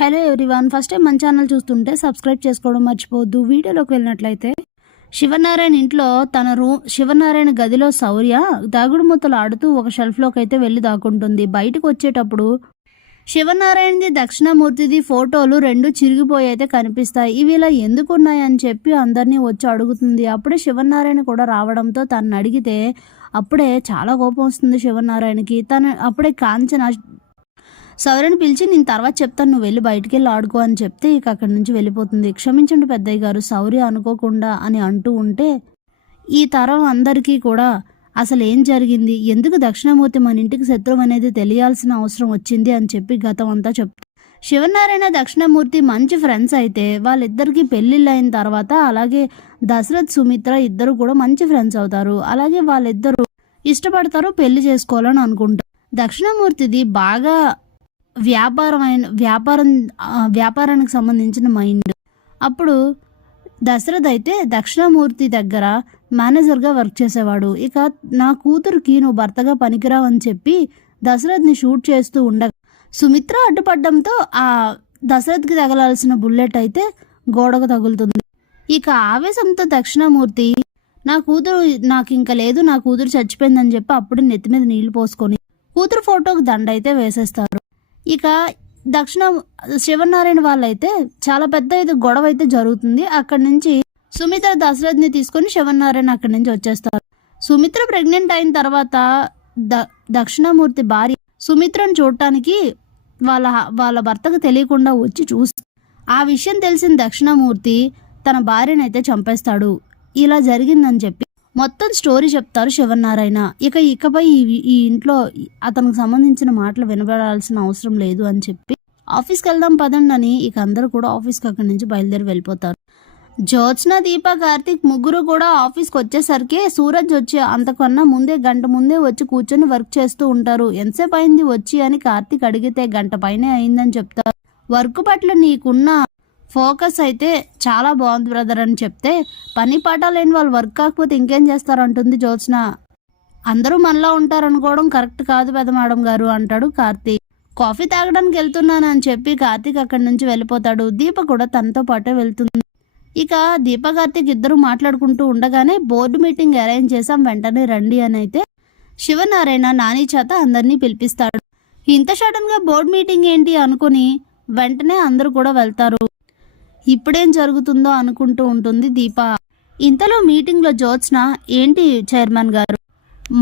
Hello everyone, first time మన channel చూస్తుంటే subscribe చేసుకోవడం మర్చిపోవద్దు. వీడియోలోకి వెళ్ళినట్లయితే శివనారాయణ ఇంట్లో శివనారాయణ గదిలో శౌర్య దాగుడు మూతలు ఆడుతూ ఒక షెల్ఫ్లోకి అయితే వెళ్ళి దాక్కుంటుంది. బయటకు వచ్చేటప్పుడు శివనారాయణది దక్షిణామూర్తిది ఫోటోలు రెండు చిరిగిపోయి అయితే కనిపిస్తాయి. ఇవి ఇలా ఎందుకున్నాయని చెప్పి అందరినీ వచ్చి అడుగుతుంది. అప్పుడే శివనారాయణ కూడా రావడంతో తను అడిగితే అప్పుడే చాలా కోపం వస్తుంది శివనారాయణకి. అప్పుడే కాంచన శౌర్యని పిలిచి నేను తర్వాత చెప్తాను, నువ్వు వెళ్ళి బయటికి వెళ్ళి ఆడుకో అని చెప్తే ఇక అక్కడి నుంచి వెళ్ళిపోతుంది. క్షమించండి పెద్దయ్య గారు, శౌర్య అనుకోకుండా అని అంటూ ఉంటే ఈ తరం అందరికీ కూడా అసలు ఏం జరిగింది, ఎందుకు దక్షిణామూర్తి మన ఇంటికి శత్రువు అనేది తెలియాల్సిన అవసరం వచ్చింది అని చెప్పి గతం అంతా చెప్తారు. శివనారాయణ దక్షిణామూర్తి మంచి ఫ్రెండ్స్ అయితే వాళ్ళిద్దరికి పెళ్ళిళ్ళు అయిన తర్వాత అలాగే దశరథ్ సుమిత్ర ఇద్దరు కూడా మంచి ఫ్రెండ్స్ అవుతారు. అలాగే వాళ్ళిద్దరూ ఇష్టపడతారు, పెళ్లి చేసుకోవాలని అనుకుంటారు. దక్షిణామూర్తిది బాగా వ్యాపారానికి సంబంధించిన మైండ్. అప్పుడు దశరథ్ అయితే దక్షిణామూర్తి దగ్గర మేనేజర్గా వర్క్ చేసేవాడు. ఇక నా కూతురుకి నువ్వు భర్తగా పనికిరావు అని చెప్పి దశరథ్ని షూట్ చేస్తూ ఉండగా సుమిత్ర అడ్డుపడడంతో ఆ దశరథ్కి తగలాల్సిన బుల్లెట్ అయితే గోడకు తగులుతుంది. ఇక ఆవేశంతో దక్షిణామూర్తి నా కూతురు నాకు ఇంకా లేదు, నా కూతురు చచ్చిపోయిందని చెప్పి అప్పుడు నెత్తి మీద నీళ్లు పోసుకొని కూతురు ఫోటోకి దండ అయితే వేసేస్తారు. ఇక శివనారాయణ వాళ్ళైతే చాలా పెద్ద గొడవ అయితే జరుగుతుంది. అక్కడి నుంచి సుమిత్ర దశరథ్ని తీసుకొని శివనారాయణ అక్కడి నుంచి వచ్చేస్తారు. సుమిత్ర ప్రెగ్నెంట్ అయిన తర్వాత దక్షిణామూర్తి భార్య సుమిత్రను చూడటానికి వాళ్ళ భర్తకు తెలియకుండా వచ్చి చూసి ఆ విషయం తెలిసిన దక్షిణామూర్తి తన భార్యను అయితే చంపేస్తాడు. ఇలా జరిగిందని చెప్పి మొత్తం స్టోరీ చెప్తారు శివనారాయణ. ఇకపై ఈ ఇంట్లో అతనికి సంబంధించిన మాటలు వినబడాల్సిన అవసరం లేదు అని చెప్పి ఆఫీస్కి వెళ్దాం పదండి అని ఇక అందరూ కూడా ఆఫీస్కి అక్కడి నుంచి బయలుదేరి వెళ్ళిపోతారు. జ్యోత్స్న, దీప, కార్తీక్ ముగ్గురు కూడా ఆఫీస్కి వచ్చేసరికి సూరజ్ వచ్చి అంతకన్నా ముందే గంట ముందే వచ్చి కూర్చొని వర్క్ చేస్తూ ఉంటారు. ఎంతసేపు అయింది వచ్చి అని కార్తీక్ అడిగితే గంట పైనే అయిందని చెప్తారు. వర్క్ పట్ల నీకున్న ఫోకస్ అయితే చాలా బాగుంది బ్రదర్ అని చెప్తే పని పాట లేని వాళ్ళు వర్క్ కాకపోతే ఇంకేం చేస్తారంటుంది జ్యోత్స్న. అందరూ మనలా ఉంటారనుకోవడం కరెక్ట్ కాదు పెద్ద మేడం గారు అంటాడు కార్తీక్. కాఫీ తాగడానికి వెళ్తున్నాను అని చెప్పి కార్తీక్ అక్కడి నుంచి వెళ్ళిపోతాడు. దీప కూడా తనతో పాటే వెళ్తుంది. ఇక దీప కార్తీక్ ఇద్దరు మాట్లాడుకుంటూ ఉండగానే బోర్డు మీటింగ్ అరేంజ్ చేసాం, వెంటనే రండి అని అయితే శివనారాయణ నాని చేత అందరినీ పిలిపిస్తాడు. ఇంత సడన్ గా బోర్డు మీటింగ్ ఏంటి అనుకుని వెంటనే అందరూ కూడా వెళ్తారు. ఇప్పుడేం జరుగుతుందో అనుకుంటూ ఉంటుంది దీప. ఇంతలో మీటింగ్లో జ్యోత్స్న, ఏంటి చైర్మన్ గారు,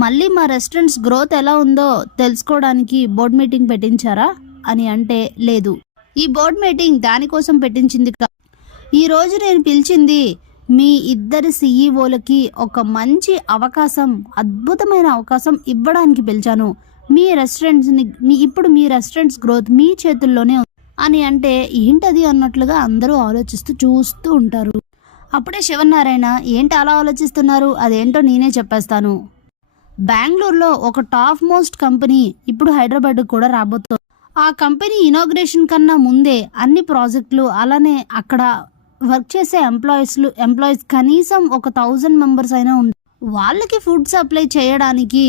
మళ్ళీ మా రెస్టారెంట్స్ గ్రోత్ ఎలా ఉందో తెలుసుకోవడానికి బోర్డ్ మీటింగ్ పెట్టించారా అని అంటే, లేదు, ఈ బోర్డ్ మీటింగ్ దానికోసం పెట్టించింది ఈ రోజు నేను పిలిచింది మీ ఇద్దరి సీఈఓలకి ఒక మంచి అవకాశం, అద్భుతమైన అవకాశం ఇవ్వడానికి పిలిచాను. మీ రెస్టారెంట్స్ గ్రోత్ మీ చేతుల్లోనే అని అంటే ఏంటది అన్నట్లుగా అందరూ ఆలోచిస్తూ చూస్తూ ఉంటారు. అప్పుడే శివనారాయణ, ఏంటి అలా ఆలోచిస్తున్నారు, అదేంటో నేనే చెప్పేస్తాను. బెంగళూరులో ఒక టాప్ మోస్ట్ కంపెనీ ఇప్పుడు హైదరాబాద్ కూడా రాబోతుంది. ఆ కంపెనీ ఇనాగ్రేషన్ కన్నా ముందే అన్ని ప్రాజెక్టులు, అలానే అక్కడ వర్క్ చేసే ఎంప్లాయీస్ కనీసం ఒక 1000 మెంబర్స్ అయినా ఉంటారు. వాళ్ళకి ఫుడ్ సప్లై చేయడానికి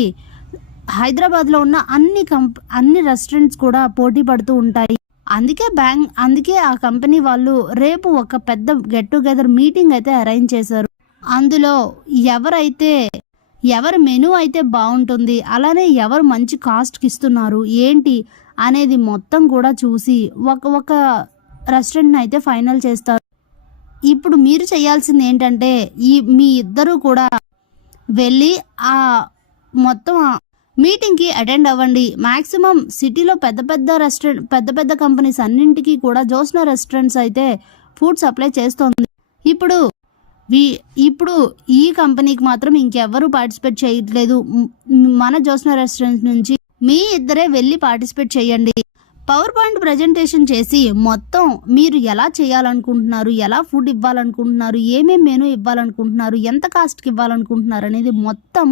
హైదరాబాద్లో ఉన్న అన్ని రెస్టారెంట్స్ కూడా పోటీ పడుతూ ఉంటాయి. అందుకే ఆ కంపెనీ వాళ్ళు రేపు ఒక పెద్ద గెట్ టుగెదర్ మీటింగ్ అయితే అరేంజ్ చేశారు. అందులో ఎవరి మెనూ అయితే బాగుంటుంది, అలానే ఎవరు మంచి కాస్ట్కి ఇస్తున్నారు ఏంటి అనేది మొత్తం కూడా చూసి ఒక రెస్టారెంట్ని అయితే ఫైనల్ చేస్తారు. ఇప్పుడు మీరు చేయాల్సింది ఏంటంటే మీ ఇద్దరు కూడా వెళ్ళి ఆ మొత్తం మీటింగ్కి అటెండ్ అవ్వండి. మ్యాక్సిమం సిటీలో పెద్ద కంపెనీస్ అన్నింటికి కూడా జ్యోత్స్న రెస్టారెంట్స్ అయితే ఫుడ్ సప్లై చేస్తోంది. ఇప్పుడు ఈ కంపెనీకి మాత్రం ఇంకెవ్వరూ పార్టిసిపేట్ చేయట్లేదు. మన జ్యోత్స్న రెస్టారెంట్స్ నుంచి మీ ఇద్దరే వెళ్ళి పార్టిసిపేట్ చేయండి. పవర్ పాయింట్ ప్రజెంటేషన్ చేసి మొత్తం మీరు ఎలా చేయాలనుకుంటున్నారు, ఎలా ఫుడ్ ఇవ్వాలనుకుంటున్నారు, ఏమేమి మెనూ ఇవ్వాలనుకుంటున్నారు, ఎంత కాస్ట్కి ఇవ్వాలనుకుంటున్నారు అనేది మొత్తం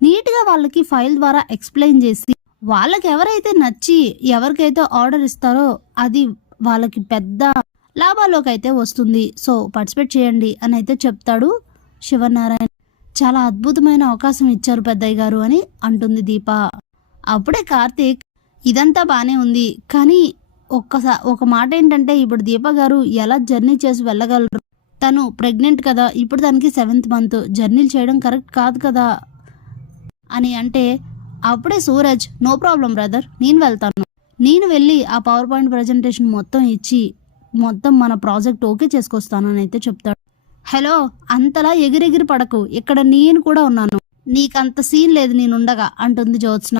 నీట్గా వాళ్ళకి ఫైల్ ద్వారా ఎక్స్ప్లెయిన్ చేసి వాళ్ళకి ఎవరైతే నచ్చి ఎవరికైతే ఆర్డర్ ఇస్తారో అది వాళ్ళకి పెద్ద లాభాల్లోకి అయితే వస్తుంది. సో పార్టిసిపేట్ చేయండి అని అయితే చెప్తాడు శివనారాయణ. చాలా అద్భుతమైన అవకాశం ఇచ్చారు పెద్దయ్య గారు అని అంటుంది దీప. అప్పుడే కార్తీక్, ఇదంతా బానే ఉంది కానీ ఒక మాట ఏంటంటే ఇప్పుడు దీప గారు ఎలా జర్నీ చేసి వెళ్ళగలరు? తను ప్రెగ్నెంట్ కదా, ఇప్పుడు తనకి 7th మంత్, జర్నీలు చేయడం కరెక్ట్ కాదు కదా అని అంటే అప్పుడే సూరజ్ నో ప్రాబ్లం బ్రదర్, నేను వెళ్తాను, నేను వెళ్ళి ఆ పవర్ పాయింట్ ప్రజెంటేషన్ మొత్తం ఇచ్చి మొత్తం మన ప్రాజెక్ట్ ఓకే చేసుకొస్తాను అని అయితే చెప్తాడు. హలో, అంతలా ఎగిరెగిరి పడకు, ఇక్కడ నేను కూడా ఉన్నాను, నీకంత సీన్ లేదు నేనుండగా అంటుంది జ్యోత్స్న.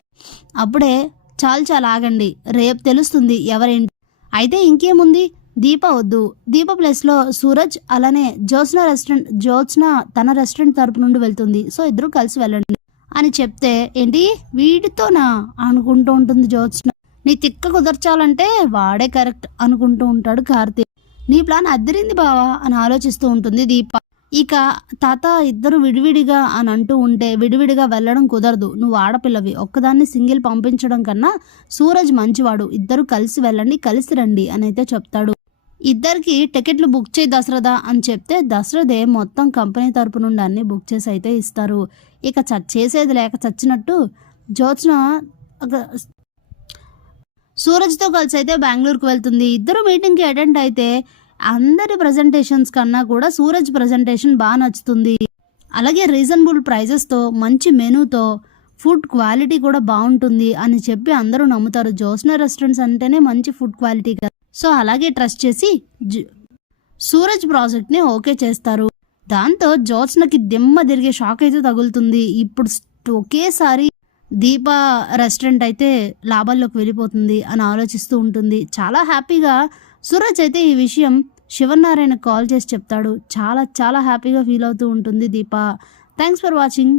అప్పుడే చాలా ఆగండి, రేపు తెలుస్తుంది ఎవరేంటి. అయితే ఇంకేముంది, దీప వద్దు, దీప ప్లేస్లో సూరజ్ అలానే జ్యోత్స్న తన రెస్టారెంట్ తరపు నుండి వెళ్తుంది, సో ఇద్దరు కలిసి వెళ్ళండి అని చెప్తే ఏంటి వీడితోనా అనుకుంటూ ఉంటుంది జ్యోత్స్న. నీ తిక్క కుదర్చాలంటే వాడే కరెక్ట్ అనుకుంటూ ఉంటాడు కార్తీక్. నీ ప్లాన్ అద్దరింది బావా అని ఆలోచిస్తూ ఉంటుంది దీప. ఇక తాత ఇద్దరు విడివిడిగా అని అంటూ ఉంటే విడివిడిగా వెళ్ళడం కుదరదు, నువ్వు ఆడపిల్లవి, ఒక్కదాన్ని సింగిల్ పంపించడం కన్నా సూరజ్ మంచివాడు, ఇద్దరు కలిసి వెళ్ళండి, కలిసి రండి అని అయితే చెప్తాడు. ఇద్దరికి టికెట్లు బుక్ చేయి దశరథ అని చెప్తే దశరథే మొత్తం కంపెనీ తరపు నుండి అన్ని బుక్ చేసి అయితే ఇస్తారు. ఇక చేసేది లేక చచ్చినట్టు జ్యోత్స్న సూరజ్తో కలిసి అయితే బెంగళూరుకు వెళ్తుంది. ఇద్దరు మీటింగ్కి అటెండ్ అయితే అందరి ప్రజెంటేషన్స్ కన్నా కూడా సూరజ్ ప్రజెంటేషన్ బాగా నచ్చుతుంది. అలాగే రీజనబుల్ ప్రైజెస్తో మంచి మెనూతో ఫుడ్ క్వాలిటీ కూడా బాగుంటుంది అని చెప్పి అందరూ నమ్ముతారు. జ్యోత్స్న రెస్టారెంట్స్ అంటేనే మంచి ఫుడ్ క్వాలిటీ కదా, సో అలాగే ట్రస్ట్ చేసి సూరజ్ ప్రాజెక్ట్ని ఓకే చేస్తారు. దాంతో జ్యోత్స్నకి దిమ్మ తిరిగే షాక్ అయితే తగులుతుంది. ఇప్పుడు ఒకేసారి దీప రెస్టారెంట్ అయితే లాభాల్లోకి వెళ్ళిపోతుంది అని ఆలోచిస్తూ ఉంటుంది. చాలా హ్యాపీగా సూరజ్ అయితే ఈ విషయం శివనారాయణ కాల్ చేసి చెప్తాడు. చాలా హ్యాపీగా ఫీల్ అవుతూ ఉంటుంది దీప. Thanks for watching.